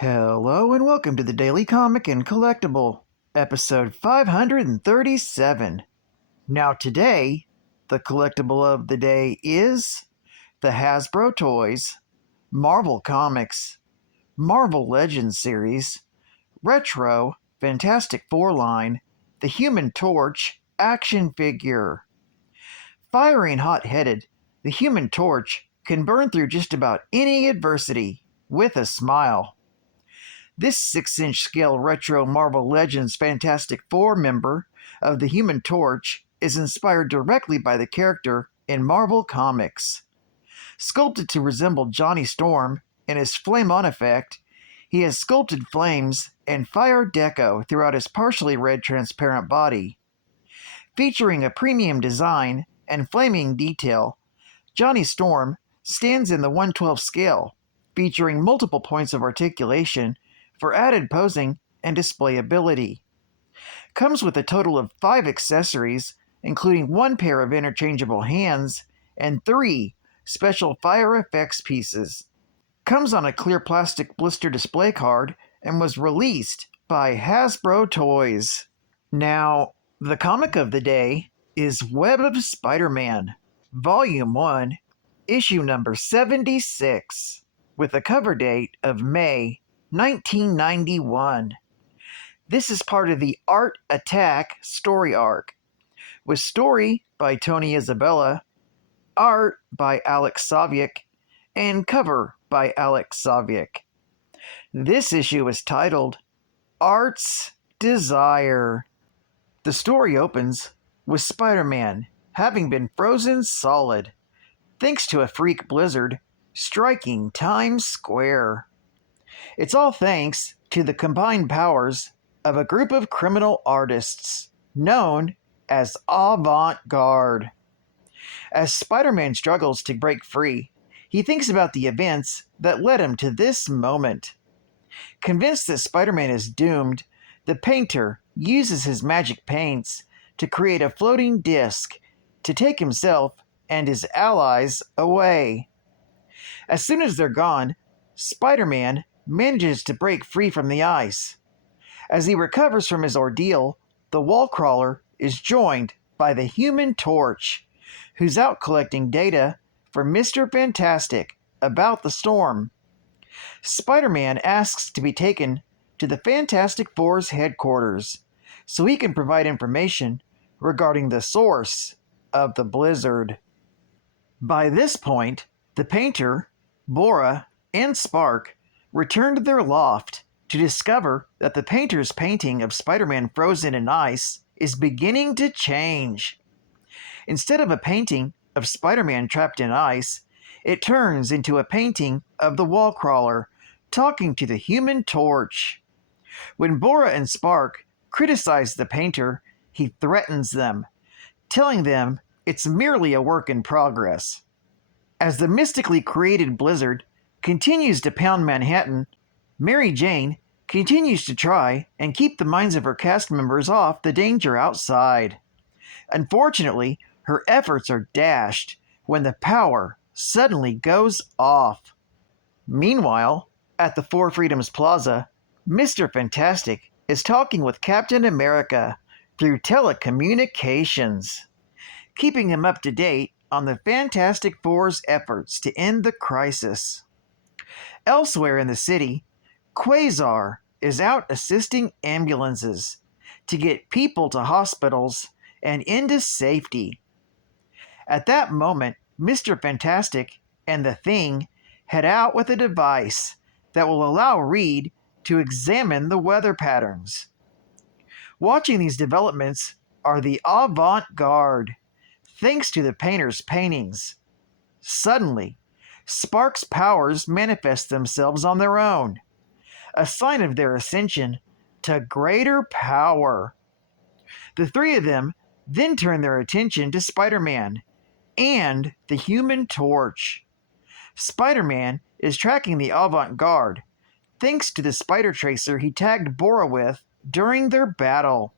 Hello and welcome to the Daily Comic and Collectible, episode 537. Now today, the collectible of the day is the Hasbro Toys, Marvel Comics, Marvel Legends series, Retro Fantastic Four line, the Human Torch action figure. Fiery and hot-headed, the Human Torch can burn through just about any adversity with a smile. This 6-inch scale retro Marvel Legends Fantastic Four member of the Human Torch is inspired directly by the character in Marvel Comics. Sculpted to resemble Johnny Storm in his flame-on effect, he has sculpted flames and fire deco throughout his partially red transparent body. Featuring a premium design and flaming detail, Johnny Storm stands in the 1/12 scale, featuring multiple points of articulation for added posing and displayability. Comes with a total of 5 accessories, including 1 pair of interchangeable hands and 3 special fire effects pieces. Comes on a clear plastic blister display card and was released by Hasbro Toys. Now, the comic of the day is Web of Spider-Man, Volume 1, Issue number 76, with a cover date of May 1991. This is part of the Art Attack story arc, with story by Tony Isabella, art by Alex Saviuk, and cover by Alex Saviuk. This issue is titled Art's Desire. The story opens with Spider-Man having been frozen solid, thanks to a freak blizzard striking Times Square. It's all thanks to the combined powers of a group of criminal artists known as Avant-Garde. As Spider-Man struggles to break free, he thinks about the events that led him to this moment. Convinced that Spider-Man is doomed, the painter uses his magic paints to create a floating disc to take himself and his allies away. As soon as they're gone, Spider-Man manages to break free from the ice. As he recovers from his ordeal, the wall crawler is joined by the Human Torch, who's out collecting data for Mr. Fantastic about the storm. Spider-Man asks to be taken to the Fantastic Four's headquarters so he can provide information regarding the source of the blizzard. By this point, the painter, Bora, and Spark return to their loft to discover that the painter's painting of Spider-Man frozen in ice is beginning to change. Instead of a painting of Spider-Man trapped in ice, it turns into a painting of the wall crawler talking to the Human Torch. When Bora and Spark criticize the painter, he threatens them, telling them it's merely a work in progress. As the mystically created blizzard continues to pound Manhattan, Mary Jane continues to try and keep the minds of her cast members off the danger outside. Unfortunately, her efforts are dashed when the power suddenly goes off. Meanwhile, at the Four Freedoms Plaza, Mr. Fantastic is talking with Captain America through telecommunications, keeping him up to date on the Fantastic Four's efforts to end the crisis. Elsewhere in the city, Quasar is out assisting ambulances to get people to hospitals and into safety. At that moment, Mr. Fantastic and the Thing head out with a device that will allow Reed to examine the weather patterns. Watching these developments are the Avant-Garde, thanks to the painter's paintings. Suddenly, Spark's powers manifest themselves on their own, a sign of their ascension to greater power. The three of them then turn their attention to Spider-Man and the Human Torch. Spider-Man is tracking the Avant-Garde, thanks to the spider tracer he tagged Bora with during their battle.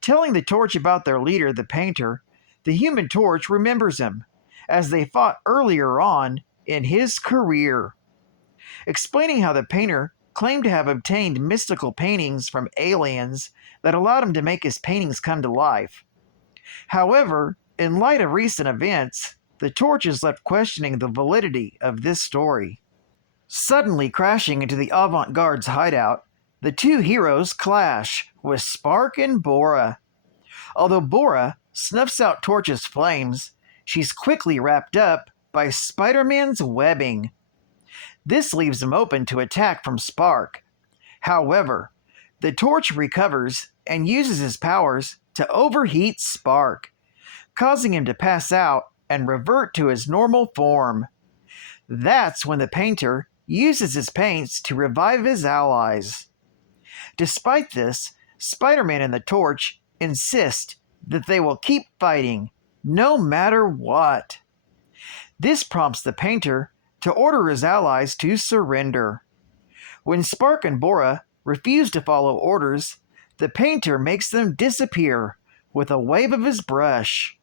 Telling the Torch about their leader, the painter, the Human Torch remembers him, as they fought earlier on in his career. Explaining how the painter claimed to have obtained mystical paintings from aliens that allowed him to make his paintings come to life. However, in light of recent events, the Torch is left questioning the validity of this story. Suddenly crashing into the avant-garde's hideout, the two heroes clash with Spark and Bora. Although Bora snuffs out Torch's flames, she's quickly wrapped up by Spider-Man's webbing. This leaves him open to attack from Spark. However, the Torch recovers and uses his powers to overheat Spark, causing him to pass out and revert to his normal form. That's when the painter uses his paints to revive his allies. Despite this, Spider-Man and the Torch insist that they will keep fighting, no matter what. This prompts the painter to order his allies to surrender. When Spark and Bora refuse to follow orders, the painter makes them disappear with a wave of his brush.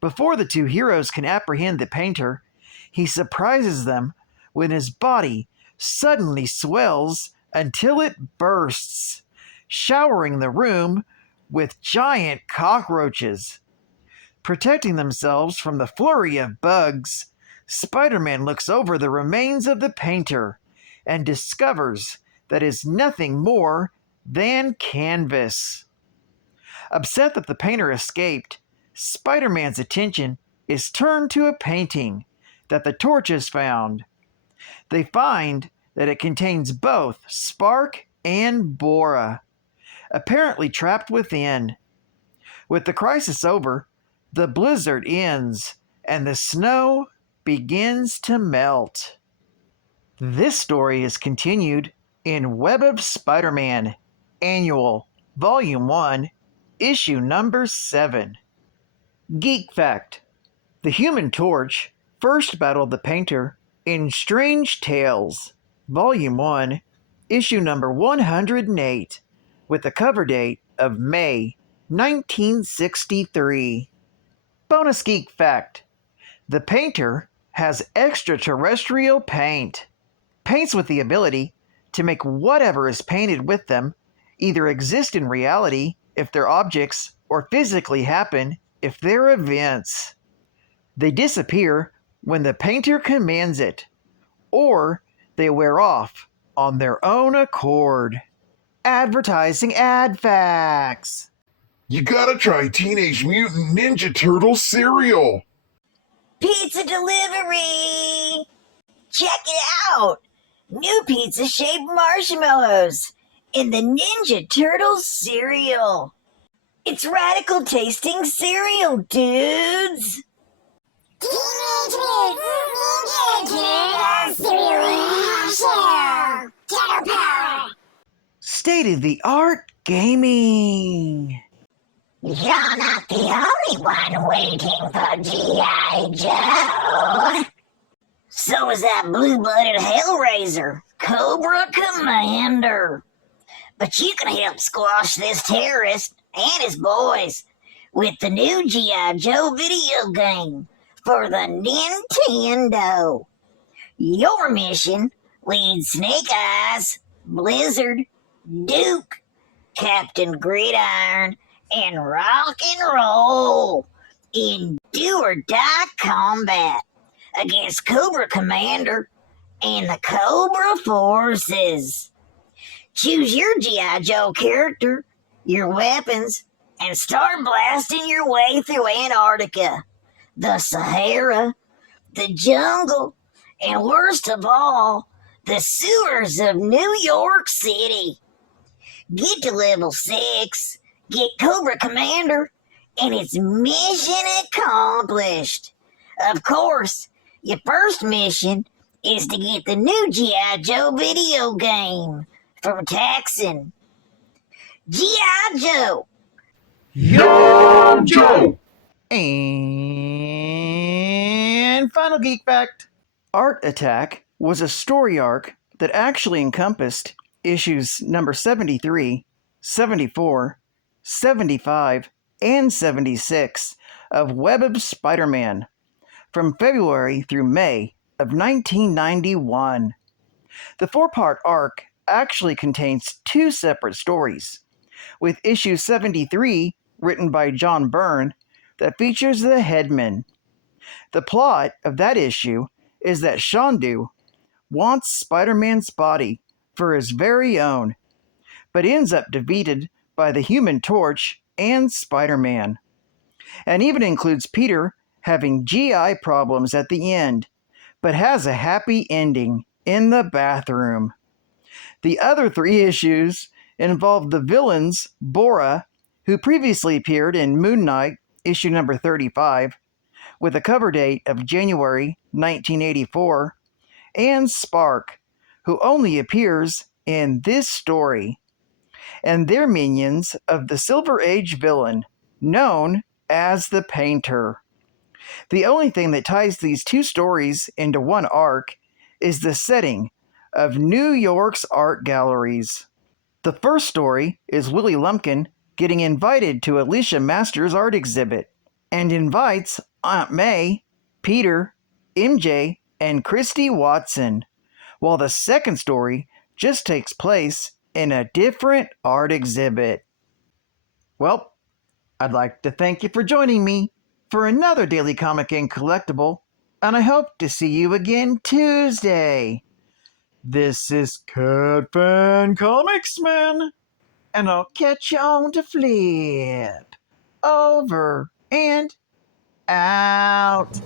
Before the two heroes can apprehend the painter, he surprises them when his body suddenly swells until it bursts, showering the room with giant cockroaches. Protecting themselves from the flurry of bugs, Spider-Man looks over the remains of the painter and discovers that it is nothing more than canvas. Upset that the painter escaped, Spider-Man's attention is turned to a painting that the Torch has found. They find that it contains both Spark and Bora, apparently trapped within. With the crisis over, the blizzard ends and the snow begins to melt. This story is continued in Web of Spider-Man, Annual, Volume 1, Issue number 7. Geek Fact: the Human Torch first battled the painter in Strange Tales, Volume 1, Issue number 108, with the cover date of May 1963. Bonus Geek Fact: the painter has extraterrestrial paint. Paints with the ability to make whatever is painted with them either exist in reality if they're objects or physically happen if they're events. They disappear when the painter commands it, or they wear off on their own accord. Advertising ad facts. You gotta try Teenage Mutant Ninja Turtle cereal. Pizza delivery! Check it out! New pizza-shaped marshmallows in the Ninja Turtles cereal. It's radical tasting cereal, dudes! Teenage Mutant Ninja Turtles cereal! Turtle power! State-of-the-art gaming. You're not the only one waiting for G.I. Joe! So is that blue-blooded Hellraiser, Cobra Commander. But you can help squash this terrorist and his boys with the new G.I. Joe video game for the Nintendo. Your mission leads Snake Eyes, Blizzard, Duke, Captain Gridiron, and Rock and Roll in do-or-die combat against Cobra Commander and the Cobra Forces. Choose your G.I. Joe character, your weapons, and start blasting your way through Antarctica, the Sahara, the jungle, and worst of all, the sewers of New York City. Get to level 6, get Cobra Commander, and it's mission accomplished. Of course, your first mission is to get the new G.I. Joe video game from Taxon. G.I. Joe! Yo, Joe! And final geek fact. Art Attack was a story arc that actually encompassed issues number 73, 74, 75, and 76 of Web of Spider-Man from February through May of 1991. The 4-part arc actually contains two separate stories, with issue 73, written by John Byrne, that features the Headman. The plot of that issue is that Shandu wants Spider-Man's body for his very own, but ends up defeated by the Human Torch and Spider-Man, and even includes Peter having GI problems at the end, but has a happy ending in the bathroom. The other three issues involve the villains Bora, who previously appeared in Moon Knight, issue number 35, with a cover date of January 1984, and Spark, who only appears in this story, and their minions of the Silver Age villain, known as the Painter. The only thing that ties these two stories into one arc is the setting of New York's art galleries. The first story is Willie Lumpkin getting invited to Alicia Masters' art exhibit, and invites Aunt May, Peter, MJ, and Christy Watson, while the second story just takes place in a different art exhibit. Well, I'd like to thank you for joining me for another Daily Comic and Collectible, and I hope to see you again Tuesday. This is Cat Fan Comics Man, and I'll catch you on the flip. Over and out.